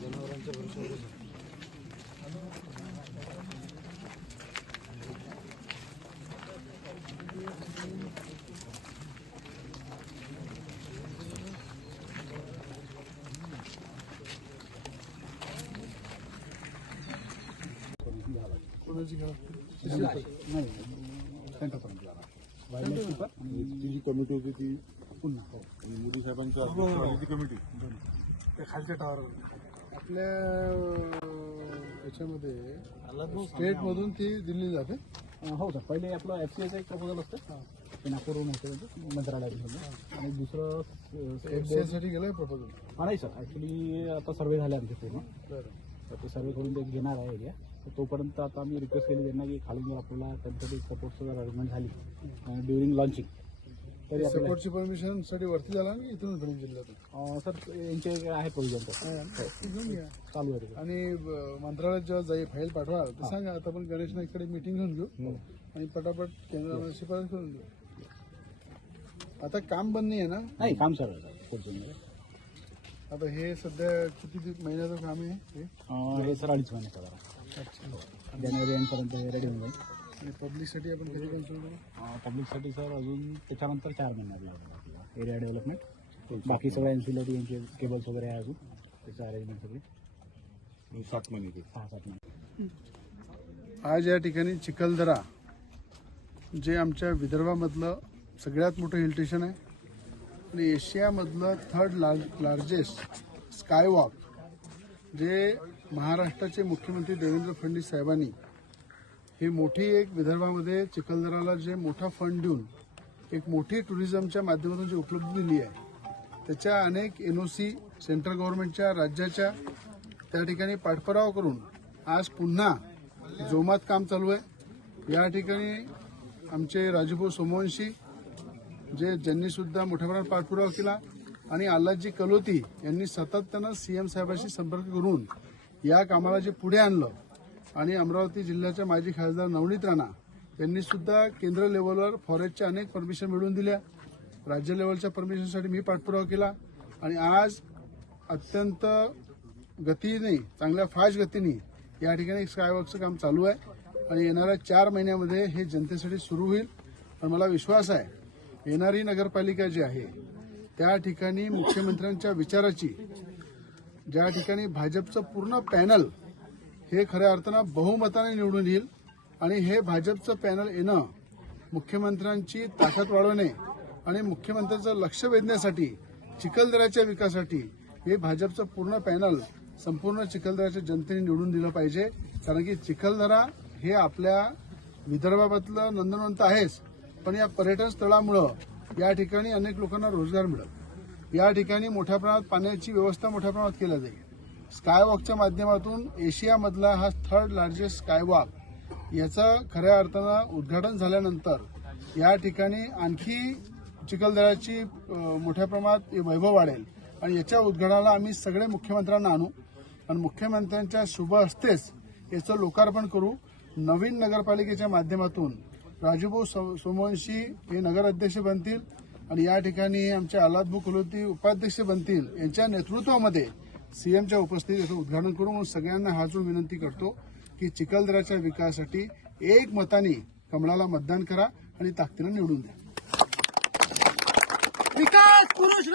जनावरांच्या भरोशावरच आहे. कोणाची घ्या नाही सेंटरपर्यंत जाणार ती जी कमिटी होती ती पुन्हा हो आणि मोदी साहेबांच्या अध्यक्षतेखाली ती कमिटी ते खालच्या टावर आपल्या याच्यामध्ये स्टेट मधून ती दिल्ली जाते हो सर पहिले आपलं एफ सी एचं एक प्रपोजल असतं ते नागपूरहून होतं मंत्रालयातून आणि दुसरं एफ सी एसाठी गेलं प्रपोजल हा नाही सर ॲक्च्युली आता सर्वे झाले आमचे पूर्ण बरं तर ते सर्वे करून ते घेणार आहे एरिया तर तोपर्यंत आता आम्ही रिक्वेस्ट केली त्यांना की खालून जर आपल्याला त्यांच्यासाठी सपोर्टचं जर अरेंजमेंट झाली. ड्युरिंग लॉन्चिंग तरी सपोर्टची परमिशनसाठी वरती झाला ना इथून जिल्ह्यातून अं, सर यांचे आहे प्रोविजन घ्या. चालू आहे आणि मंत्रालयात जेव्हा जाई फाईल पाठवा तर सांगा आता आपण गणेश नाईकडे मिटिंग घेऊन घेऊ. आणि पटापट केंद्रामध्ये शिफारस करून देऊ. आता काम बंद नाही आहे ना? नाही काम चालू आहे. आता हे सध्या किती दिवस- महिन्याचं काम आहे हे? अं, हे सर अडीच महिन्याचा जरा जानेवारी एंडपर्यंत हे रेडी होऊन जाईल. आणि पब्लिकसाठी आपण कधी कन्सल्ट करू? अं, पब्लिकसाठी सर अजून त्याच्यानंतर चार महिन्यात एरिया डेव्हलपमेंट बाकी सगळ्या एन्सिलरी यांचे केबल्स वगैरे आहे अजून. त्याचं अरेंजमेंट सगळे. सात महिने सहा सात महिने. आज या ठिकाणी चिखलदरा जे आमच्या विदर्भामधलं सगळ्यात मोठं हिल स्टेशन आहे आपलं एशियामधलं थर्ड लार्ज लार्जेस्ट स्कायवॉक जे महाराष्ट्राचे मुख्यमंत्री देवेंद्र फडणवीस साहेबांनी ही मोठी एक विदर्भामध्ये चिखलदराला जे मोठा फंड देऊन एक मोठी टुरिझमच्या माध्यमातून जी उपलब्धी दिली आहे त्याच्या अनेक एन ओ सी सेंट्रल गव्हर्नमेंटच्या राज्याच्या त्या ठिकाणी पाठपुरावा करून आज पुन्हा जोमात काम चालू आहे. या ठिकाणी आमचे राजूभाऊ सोमवंशी जे ज्यांनी सुद्धा मोठ्या प्रमाणात पाठपुरावा केला आणि अल्लाजी कलोती यांनी सातत्यानं सीएम साहेबांशी संपर्क करून या कामाला जे पुढे आणलं आणि अमरावती जिल्ह्याच्या माजी खासदार नवनीत राणा यांनी सुद्धा केंद्र लेवलवर फॉरेस्टच्या अनेक परमिशन मिळवून दिल्या. राज्य लेवलच्या परमिशनसाठी मी पाठपुरावा केला आणि आज अत्यंत गतीने चांगल्या फास्ट गतीने या ठिकाणी स्कायवॉकचं काम चालू आहे. आणि येणाऱ्या चार महिन्यामध्ये हे जनतेसाठी सुरू होईल. पण मला विश्वास आहे येणारी नगरपालिका जी आहे त्या ठिकाणी मुख्यमंत्र्यांच्या विचाराची ज्या ठिकाणी भाजपचं पूर्ण पॅनल हे खऱ्या अर्थानं बहुमताने निवडून येईल आणि हे भाजपचं पॅनल येणं मुख्यमंत्र्यांची ताकद वाढवणे आणि मुख्यमंत्र्यांचं लक्ष वेधण्यासाठी चिखलदऱ्याच्या विकासासाठी हे भाजपचं पूर्ण पॅनल संपूर्ण चिखलदऱ्याच्या जनतेने निवडून दिलं पाहिजे. कारण की चिखलदरा हे आपल्या विदर्भामधलं नंदनवंत आहेच. पण या पर्यटन स्थळामुळं या ठिकाणी अनेक लोकांना रोजगार मिळेल या ठिकाणी मोठ्या प्रमाणात पाण्याची व्यवस्था मोठ्या प्रमाणात केल्या जाईल. स्कायवॉकच्या माध्यमातून एशियामधला हा थर्ड लार्जेस्ट स्कायवॉक याचं खऱ्या अर्थानं उद्घाटन झाल्यानंतर या ठिकाणी आणखी चिखलदऱ्याची मोठ्या प्रमाणात वैभव वाढेल. आणि याच्या उद्घाटनाला आम्ही सगळे मुख्यमंत्र्यांना आणू. आणि मुख्यमंत्र्यांच्या शुभ हस्तेच याचं लोकार्पण करू. नवीन नगरपालिकेच्या माध्यमातून राजूभाऊ सो- सोमवंशी हे नगराध्यक्ष बनतील आणि या ठिकाणी आमचे आल्हादभाऊ कुलवती उपाध्यक्ष बनतील यांच्या नेतृत्वामध्ये सीएमच्या उपस्थितीत याचं उद्घाटन करू म्हणून सगळ्यांना हा जो विनंती करतो की चिखलदऱ्याच्या विकासासाठी एक मताने कमळाला मतदान करा आणि ताकदीनं निवडून द्या. विकास पुरुष